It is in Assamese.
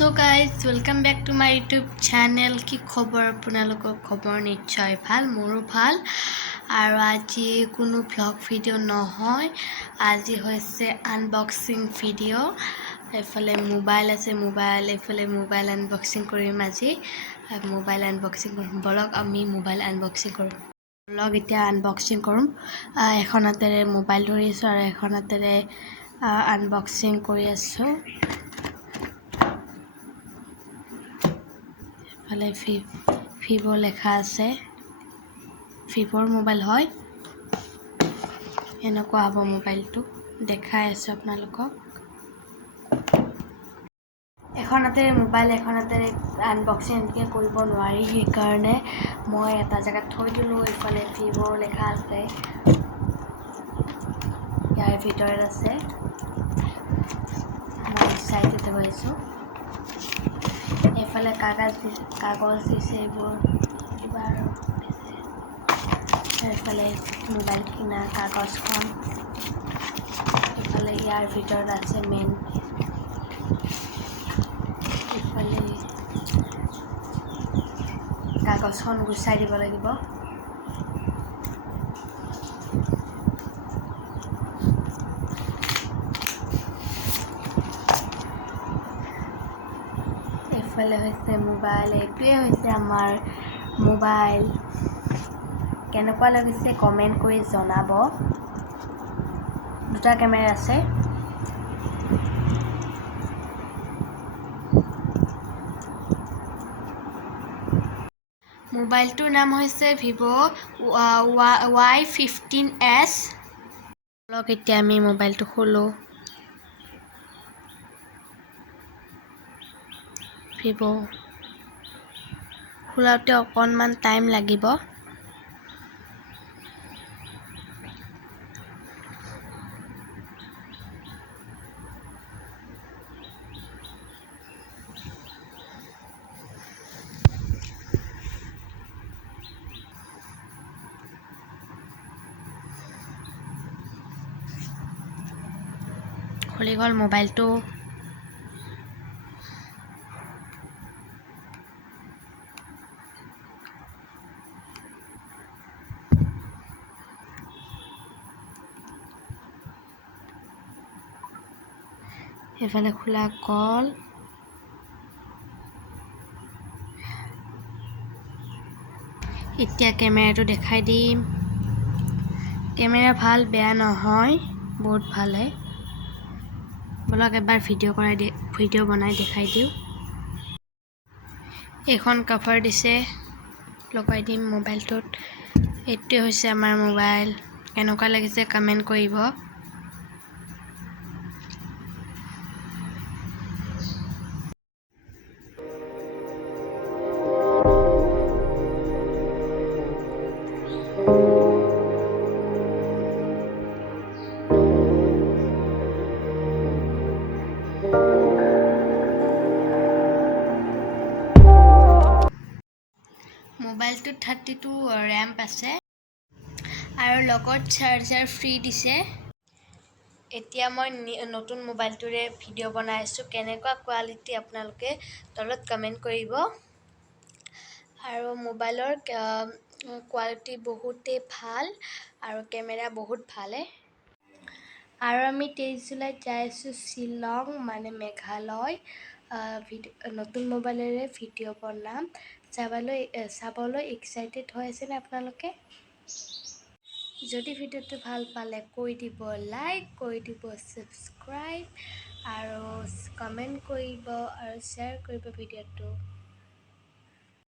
So guys, welcome back to my YouTube channel. কি খবৰ আপোনালোকৰ খবৰ নিশ্চয় ভাল মোৰো ভাল আৰু আজি কোনো vlog ভিডিও নহয় আজি হৈছে আনবক্সিং ভিডিও এফালে মোবাইল আছে এফালে মোবাইল আনবক্সিং কৰিম আজি মোবাইল আনবক্সিং কৰিম ব্লগ আমি মোবাইল আনবক্সিং কৰিম ব্লগ এতিয়া আনবক্সিং কৰিম এখন হাতেৰে মোবাইল ধৰিছো আৰু এখন হাতেৰে আনবক্সিং কৰি আছো ভালে Vivo লেখা আছে Vivoৰ মোবাইল হয় এনেকুৱা হ'ব মোবাইলটো দেখাই আছে আপোনালোকক এখন হাতেৰে মোবাইল এখন হাতেৰে আনবক্সিং এনেকৈ কৰিব নোৱাৰি সেই কাৰণে মই এটা জায়গাত থৈ দিলো ইফালে Vivo লেখা আছে ইয়াৰ ভিতৰত আছে মই চাইতে গৈছো এফালে কাগজ দিছে এইবোৰ কিবা আৰু এফালে মোবাইল কিনা কাগজখন এফালে ইয়াৰ ভিতৰত আছে মেইন এফালে কাগজখন গুচাই দিব লাগিব এফালে হৈছে মোবাইল এইটোৱে হৈছে আমাৰ মোবাইল কেনেকুৱা লাগিছে কমেন্ট কৰি জনাব দুটা ক্যামেৰা আছে মোবাইলটোৰ নাম হৈছে Vivo Y15s লগ এতিয়া আমি মোবাইলটো খোলো Vivo খোলাতে অকনমান টাইম লাগিব খুলি গল মোবাইলটো এফালে খোলা কল এতিয়া ক্যামেৰাটো দেখাই দিম ক্যামেৰা ভাল বেয়া নহয় বহুত ভাল হয় বলক এবাৰ ভিডিও বনাই দেখাই দিও এখন কভাৰ দিছে লগাই দিম মোবাইলটোত এইটো হৈছে আমাৰ মোবাইল কেনেকুৱা লাগিছে কমেন্ট কৰিব মোবাইলটো 32 RAM আছে আৰু লগত চাৰ্জাৰ ফ্ৰী দিছে এতিয়া মই নতুন মোবাইলটোৰে ভিডিও বনাই আছো কেনেকুৱা কোৱালিটি আপোনালোকে তলত কমেন্ট কৰিব আৰু মোবাইলৰ কোৱালিটি বহুতে ভাল আৰু ক্যামেৰা বহুত ভালে আৰু আমি 23 জুলাইত যাই আছো শিলং মানে মেঘালয় নতুন মোবাইলেৰে ভিডিও বনাম চাবলৈ এক্সাইটেড হৈ আছে না আপোনালোকে যদি ভিডিওটো ভাল পালে কৈ দিব লাইক কৈ দিব সাবস্ক্ৰাইব আৰু কমেন্ট কৰিব আৰু শেয়াৰ কৰিব ভিডিওটো